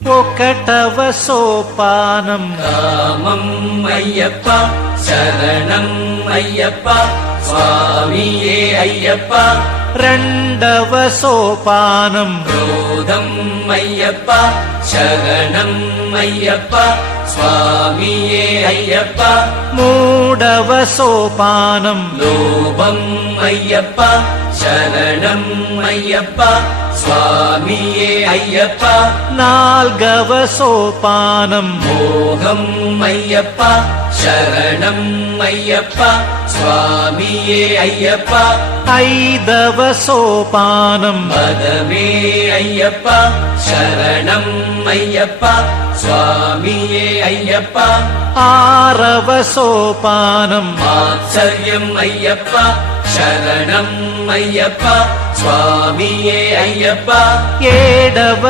ఒకటవ సోపానం కామం అయ్యప్ప శరణం అయ్యప్ప స్వామియే అయ్యప్ప. రెండవ సోపానం క్రోధం అయ్యప్ప శరణం అయ్యప్ప స్వామియే అయ్యప్ప. మూడవ సోపానం లోభం అయ్యప్ప శరణం అయ్యప్ప స్వామియే అయ్యప్ప. నాల్గవ సోపానం మోహం అయ్యప్ప శరణం అయ్యప్ప స్వామియే అయ్యప్ప. ఐదవ సోపానం పదమే అయ్యప్ప శరణం అయ్యప్ప స్వామియే అయ్యప్ప. ఆరవ సోపానం మాత్సర్యం అయ్యప్ప శరణం అయ్యప్ప స్వామియే అయ్యప్ప. ఏడవ